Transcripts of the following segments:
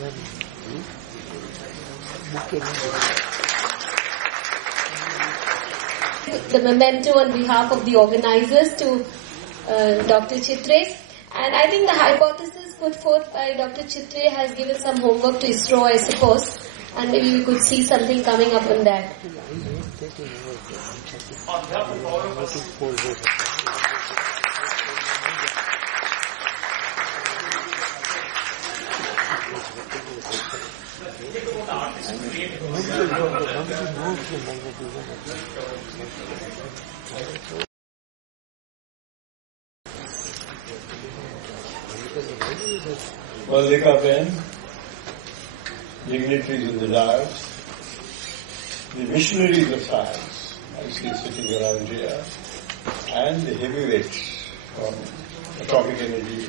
The memento on behalf of the organizers to Dr. Chitre. And I think the hypothesis put forth by Dr. Chitre has given some homework to ISRO, I suppose. And maybe we could see something coming up on that. Mallika Ben, dignitaries in the dais, the missionaries of science, I see sitting around here, and the heavyweights from atomic energy,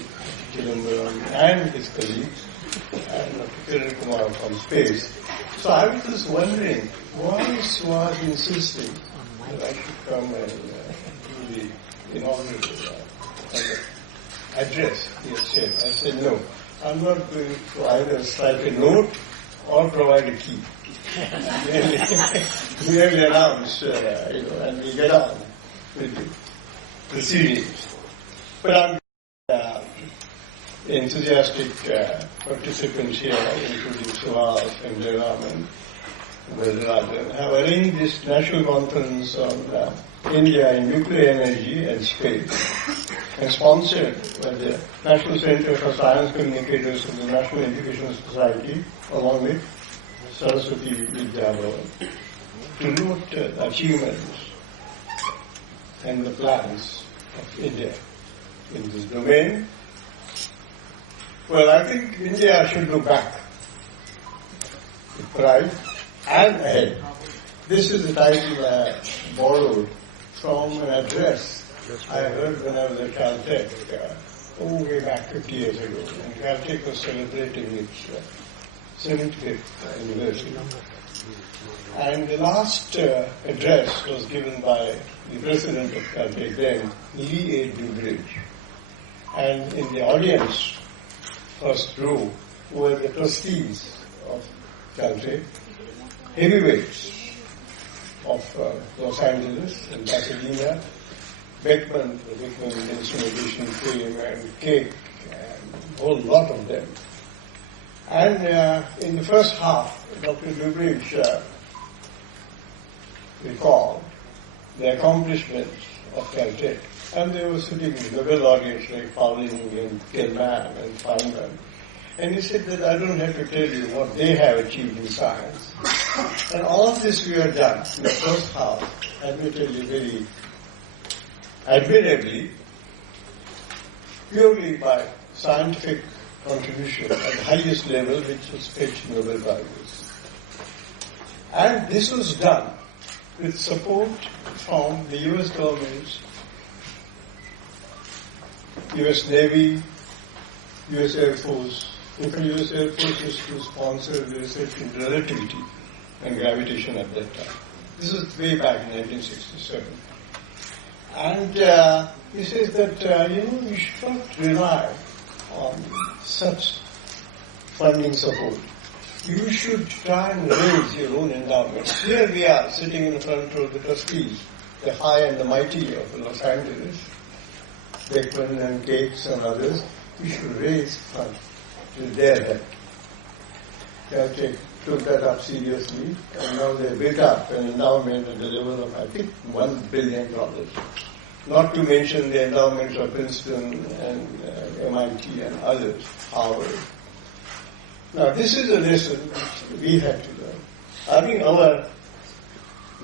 Chidambaram and his colleagues, and Kiran Kumar from space. So I was just wondering, why Swaz insisting that I should come and do the inaugural address he has said. I said, no, I'm not going to either strike a note or provide a key. Merely announce, and we get on with the proceedings. But I'm enthusiastic participants here, including Suhas and Jayaraman, Vajrajan, have arranged this national conference on India in nuclear energy and space, and sponsored by the National Center for Science Communicators of the National Education Society, along with Saraswati Vidyabhavan, to note the achievements and the plans of India in this domain. Well, I think India should look back with pride and ahead. This is the title I borrowed from an address I heard when I was at Caltech, way back 50 years ago. And Caltech was celebrating its 75th anniversary. And the last address was given by the president of Caltech then, Lee A. Dubridge. And in the audience, first row, were the trustees of Caltech, heavyweights of Los Angeles and Pasadena, Beckman, the Beckman instrumentation fame, and Cake, and a whole lot of them. And in the first half, Dr. Dubridge recalled the accomplishments of Caltech. And they were sitting in the well audience like Pauling and Kellman and Feynman. And he said that I don't have to tell you what they have achieved in science. And all of this we have done in the first half, admittedly very admirably, purely by scientific contribution at the highest level, which was fetched Nobel Prizes. And this was done with support from the US government's US Navy, US Air Force. In fact, US Air Force used to sponsor the research in relativity and gravitation at that time. This is way back in 1967. And he says that, you should not rely on such funding support. You should try and raise your own endowments. Here we are, sitting in front of the trustees, the high and the mighty of Los Angeles, Beckman and Cakes and others. We should raise funds to dare that. Caltech took that up seriously, and now they built up an endowment at the level of, I think, $1 billion. Not to mention the endowments of Princeton and MIT and others, Harvard. Now, this is a lesson which we have to learn. I think our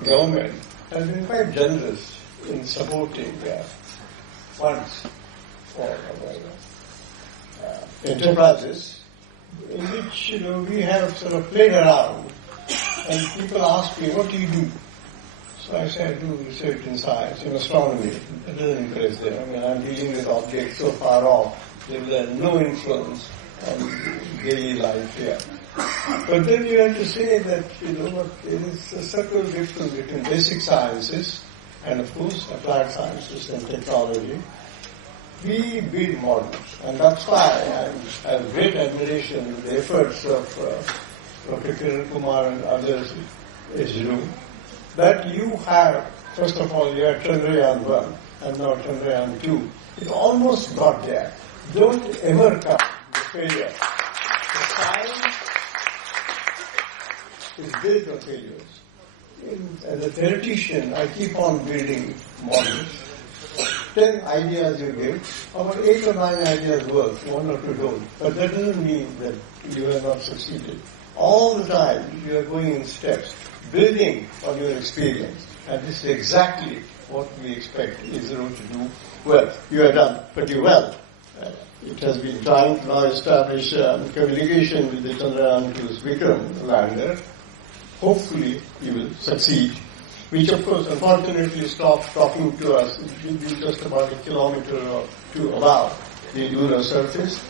government has been quite generous in supporting funds for enterprises in which we have sort of played around, and people ask me, what do you do? So I say I do research in science, in astronomy. It doesn't impress them. I mean, I'm dealing with objects so far off, they will have no influence on daily life here. But then you have to say that, there is a subtle difference between basic sciences and, of course, applied sciences and technology. we build models. And that's why I have great admiration for the efforts of Dr. Kiran Kumar and others in ISRO, that you have, first of all, you had Chandrayaan 1 and now Chandrayaan 2. It almost got there. Don't ever come to failure. The science is built on failures. As a theoretician, I keep on building models. 10 ideas you give, about 8 or 9 ideas work, 1 or 2 don't. But that doesn't mean that you have not succeeded. All the time, you are going in steps, building on your experience. And this is exactly what we expect ISRO to do. Well, you have done pretty well. It has been trying to now establish communication with the Chandrayaan 2's Vikram lander. Hopefully, you will succeed. Which, of course, unfortunately stopped talking to us. It will be just about a kilometer or two above the lunar surface.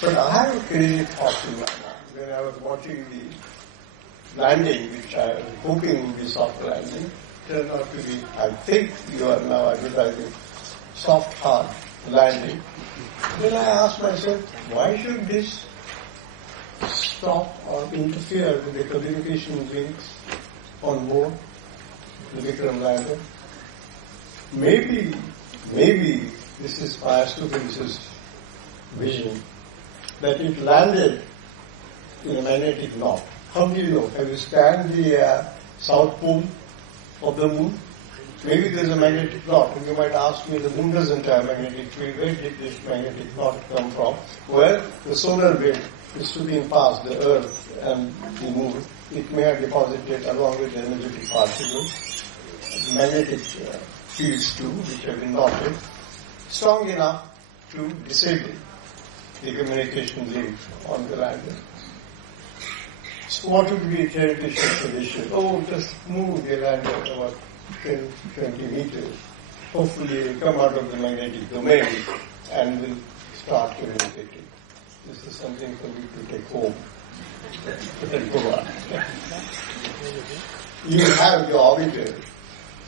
But I have a crazy thought in my mind when I was watching the landing, which I was hoping would be soft landing. Turned out to be, I think you are now advertising, soft, hard landing. Then I asked myself, why should this stop or interfere with the communication links on board the Vikram lander? Maybe this is Payastupin's vision, that it landed in a magnetic north. How do you know? Have you scanned the south pole of the moon? Maybe there's a magnetic north, and you might ask me, the moon doesn't have magnetic field. Where did this magnetic north come from? Well, the solar wind is sweeping past the earth and the moon. It may have deposited, along with the energetic particles, magnetic fields too, which have been noted, strong enough to disable the communication link on the lander. So what would be a theoretical solution? Oh, just move the lander about 10, 20 meters. Hopefully it will come out of the magnetic domain and will start communicating. This is something for you to take home. You have your orbiter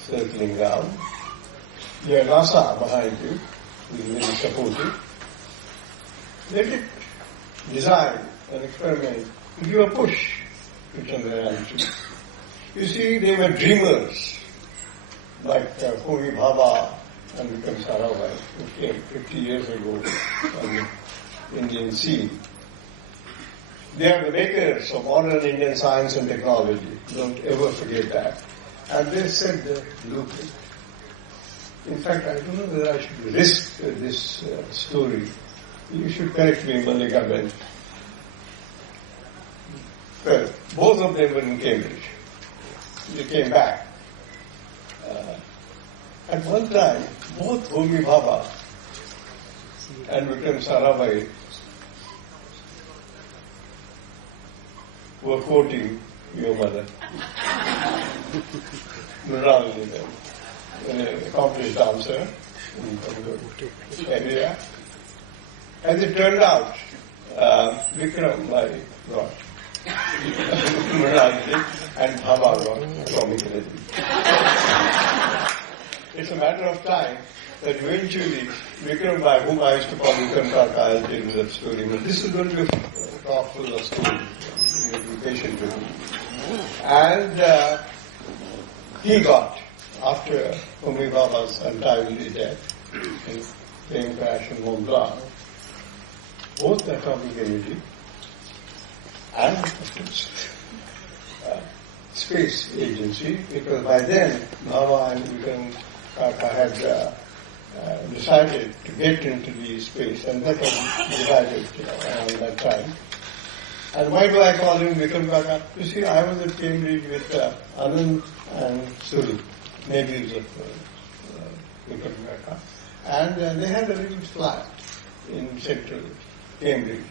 circling down. You have NASA behind you, who is very supportive. Let it design an experiment to give a push to Chandrayaan 2. You see, they were dreamers, like Homi Bhabha and Vikram Sarabhai, who came 50 years ago on the Indian scene. They are the makers of modern Indian science and technology. Don't ever forget that. And they set the blueprint. In fact, I don't know whether I should risk this story. You should correct me, Mallika. Well, both of them were in Cambridge. They came back. At one time, both Homi Bhabha and Vikram Sarabhai were quoting your mother, Nuralini, an accomplished dancer from the area. As it turned out, Vikram, my God, Nuralini and Bhabha got atomic It's a matter of time that eventually Vikram, by whom I used to call Vikram Kaka, I'll tell you that story. But this is going to be a talk full of stories. You have to be patient with me. And he got, after Homi Bhabha's untimely death, in plane crash in Mont Blanc, both the atomic energy and, of course, space agency, because by then Bhabha and Vikram Kaka had decided to get into the space, and that was decided around that time. And why do I call him Vikram Kaka? You see, I was at Cambridge with Anand and Suri, neighbors of Vikram Kaka, and they had a little flat in central Cambridge,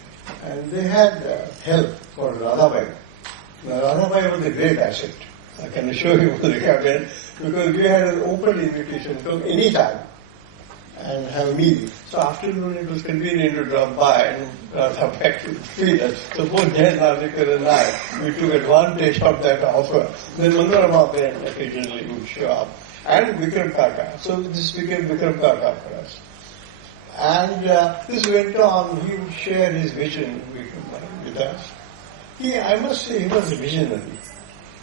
and they had help for Radhabai. Now, Radhabai was a great asset. I can assure you, because we had an open invitation to any time and have a meeting. So afternoon it was convenient to drop by and back to feed us. So both Jan Narlikar and I, we took advantage of that offer. Then Mandarama then occasionally would show up. And Vikram Kaka. So this became Vikram Kaka for us. And this went on. He would share his vision with us. I must say, he was a visionary.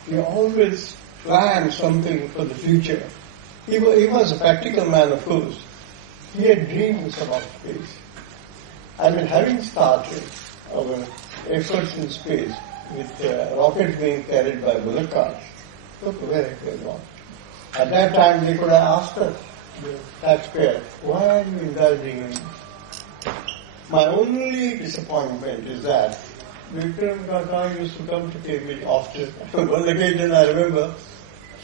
He always planned something for the future. He was a practical man, of course. He had dreams about space. I mean, having started our efforts in space with rockets being carried by bullock carts, look where it was gone. At that time, they could have asked us, the taxpayer, why are you indulging in this? My only disappointment is that Vikram Kaka used to come to Cambridge often. One occasion I remember,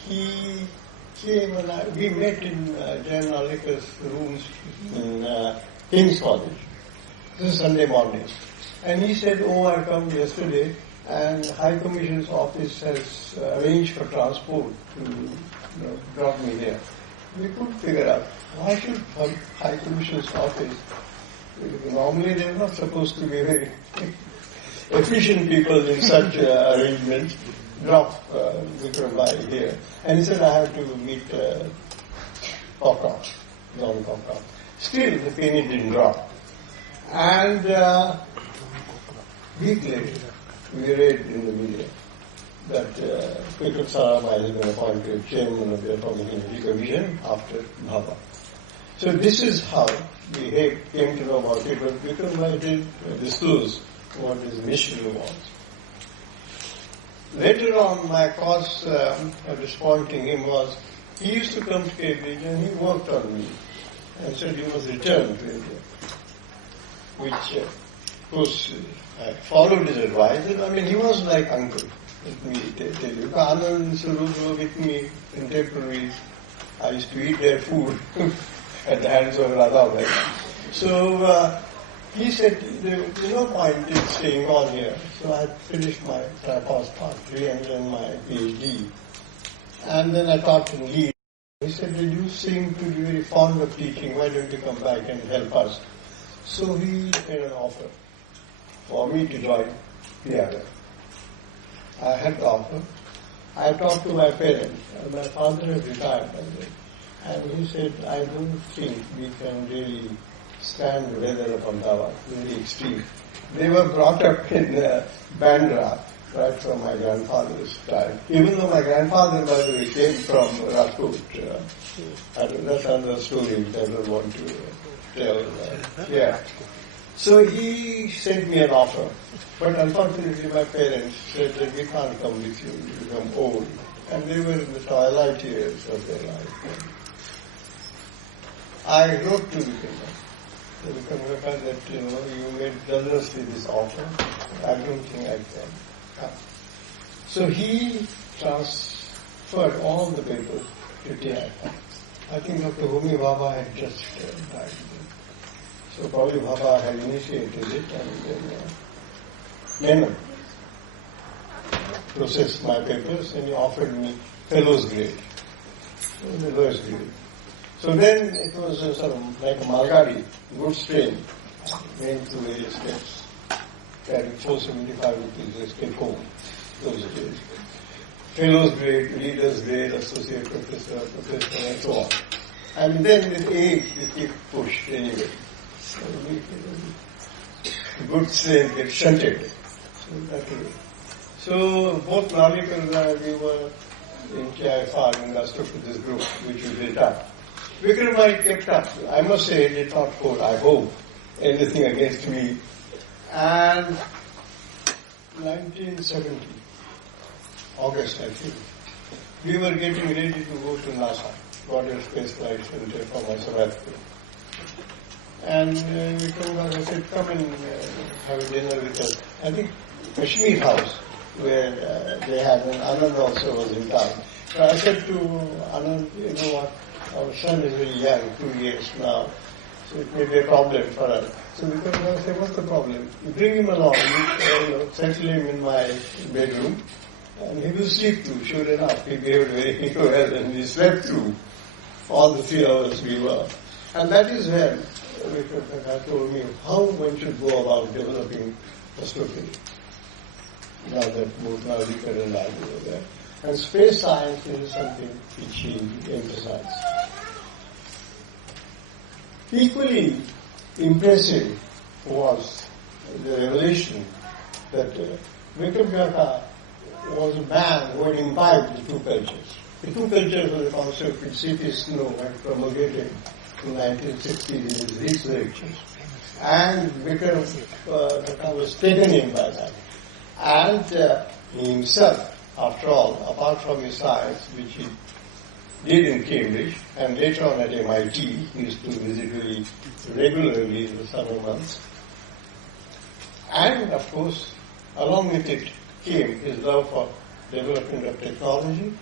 he came and we met in Jan Nalika's rooms in King's College. This is Sunday morning. And he said, I come yesterday and High Commission's office has arranged for transport to drop me there. We couldn't figure out why should High Commission's office, normally they're not supposed to be very efficient people in such arrangements, drop Vikram by here. And he said, I have to meet John Cockroach. Still, the penny didn't drop. And week later, we read in the media that Vikram Sarabhai has been appointed chairman of the Atomic Energy Commission after Bhabha. So this is how we came to know about it, but Vikram Bhai did disclose what his mission was. Later on, my cause of disappointing him was, he used to come to Cambridge and he worked on me and said he was returned to India, which, of course, I followed his advice. I mean, he was like uncle, let me tell you. Anand and Suruj were with me contemporaries. I used to eat their food at the hands of Radha. So, he said, there's no point in staying on here. So I finished my Tripos Part 3 and then my PhD. And then I taught in Leeds. He said, you seem to be very fond of teaching. Why don't you come back and help us? So he made an offer for me to join PRF. I had the offer. I talked to my parents. My father had retired by then. And he said, I don't think we can really stand the weather of Ahmedabad, very extreme. They were brought up in Bandra, right from my grandfather's time. Even though my grandfather, by the way, came from Rajkot. That's another story which I don't want to tell. So he sent me an offer. But unfortunately, my parents said that we can't come with you, you become old. And they were in the twilight years of their life. I wrote to Vikram that, you made generously this offer. I don't think I can come. So he transferred all the papers to TI. I think Dr. Homi Bhabha had just died. So probably Bhabha had initiated it and then Nehru processed my papers and he offered me fellow's grade, the lowest grade. So then it was a sort of like a Malgadi, goods train, went through various steps, carried 475 rupees, escape home, those days. Fellow's grade, leader's grade, associate professor, and so on. And then with age, they keep pushed anyway. So goods train gets shunted. So that way. So both Nalikar and I, we were in KIFR and I stuck to this group which we built up. Vikram Bhai kept up. I must say, he did not hold, I hope, anything against me. And 1970, August, I think, we were getting ready to go to NASA, Goddard Space Flight Center for my sabbatical. And Vikram Bhai said, come and have a dinner with us. I think Kashmir House, where they had, and Anand also was in town. So I said to Anand, you know what, our son is very young, 2 years now, so it may be a problem for us. So Vikram Bhai said, what's the problem? You bring him along, settle him in my bedroom, and he will sleep too. Sure enough, he behaved very well, and we slept through all the 3 hours we were. And that is when Vikram Bhai told me how one should go about developing astronomy. Now that both Nalikar and I were there. And space science is something which he emphasized. Equally, impressive was the revelation that Vikram was a man who had imbibed the two cultures. The two cultures was a concept which C.P. Snow had promulgated in 1960 in his research. And Vikram was taken in by that. And he himself, after all, apart from his science, which he did in Cambridge, and later on at MIT, he used to visit very regularly in the summer months. And, of course, along with it came his love for development of technology,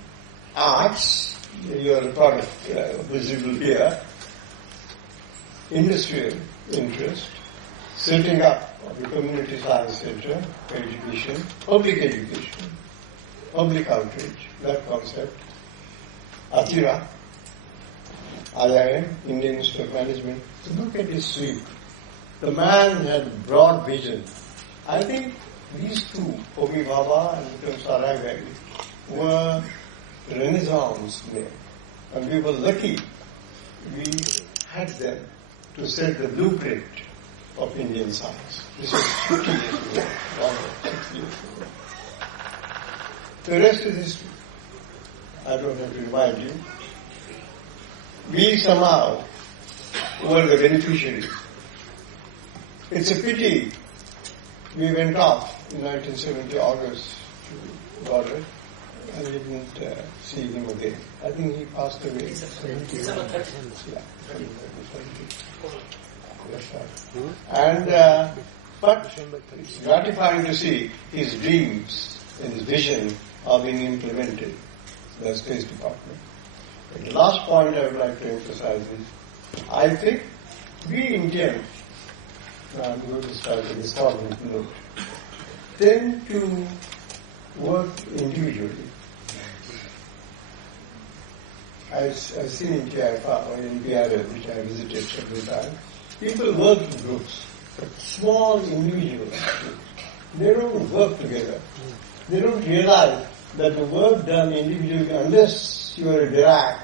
arts, your product visible here, industrial interest, setting up of the community science center for education, public outreach, that concept. Atira, IIM, Indian Institute of Management. Look at his sweep. The man had broad vision. I think these two, Homi Bhabha and Vikram Sarabhai, were Renaissance men. And we were lucky we had them to set the blueprint of Indian science. This was 50 years ago, longer, 60 years ago. The rest is history. I don't have to remind you. We somehow were the beneficiaries. It's a pity we went off in 1970 August to Goddard and we didn't see him again. I think he passed away. December 30th. Yeah, that's right. And but it's gratifying to see his dreams and his vision are being implemented by the Space Department. But the last point I would like to emphasize is, I think we Indians, I'm going to start with this important note, tend to work individually. I've seen in TIFA or in BRL, which I visited several times, people work in groups, but small individual groups. They don't work together. They don't realize that the work done individually, unless you are a Dirac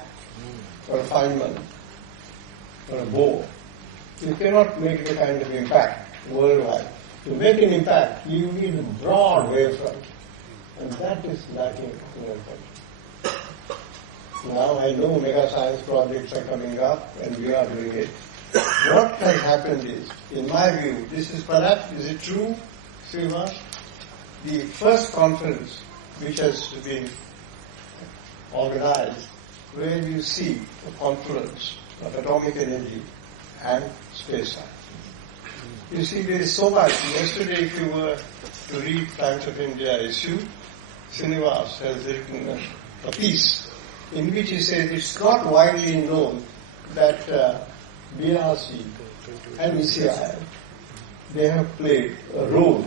or a Feynman or a Bohr, you cannot make the kind of impact worldwide. To make an impact, you need a broad wavefront, and that is lacking in our country. Now I know mega science projects are coming up, and we are doing it. What has happened is, in my view, this is perhaps, is it true, Srinivas? The first conference which has been organized, where you see a confluence of atomic energy and space science. You see, there is so much. Yesterday, if you were to read Times of India issue, Srinivas has written a piece in which he says it's not widely known that BRC and ECI, they have played a role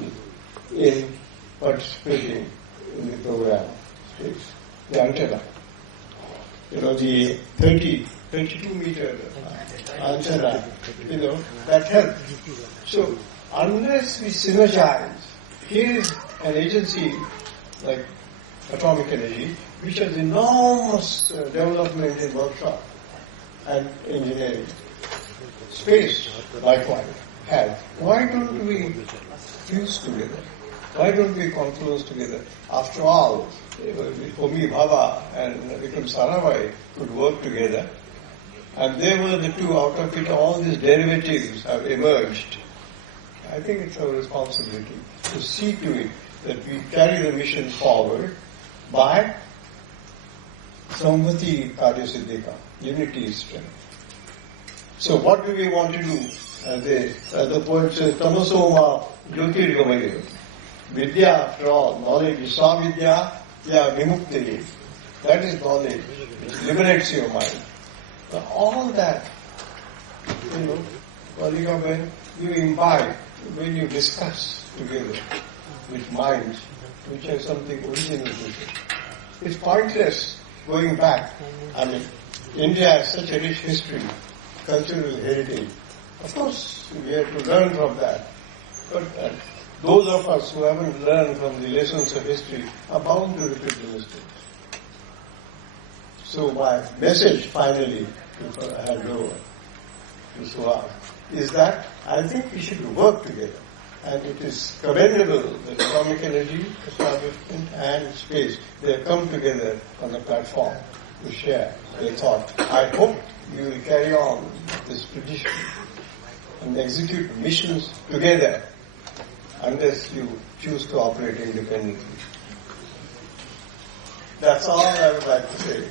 in participating in the program space. The antenna, the 32 meter antenna, that helps. So unless we synergize, here is an agency like Atomic Energy, which has enormous development in workshop and engineering. Space, likewise, has. Why don't we fuse together? Why don't we confluence together? After all, Homi Bhabha and Vikram Sarabhai could work together, and they were the two. Out of it, all these derivatives have emerged. I think it's our responsibility to see to it that we carry the mission forward by Samvati Karyasiddhika, unity is strength. So what do we want to do? As the poet says, Tamasoma Jyotirgamaya. Vidya, after all, knowledge is Savidya, Vimukti. That is knowledge, which liberates your mind. But all that, when you imbibe, when you discuss together with minds which have something original to say, it's pointless going back. India has such a rich history, cultural heritage. Of course, we have to learn from that. But those of us who haven't learned from the lessons of history are bound to repeat the mistakes. So my message finally, before I hand over to Suha, is that I think we should work together. And it is commendable that atomic energy establishment and space, they have come together on a platform to share their thought. I hope you will carry on this tradition and execute missions together unless you choose to operate independently. That's all I would like to say.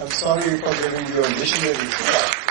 I'm sorry for giving you a missionary start.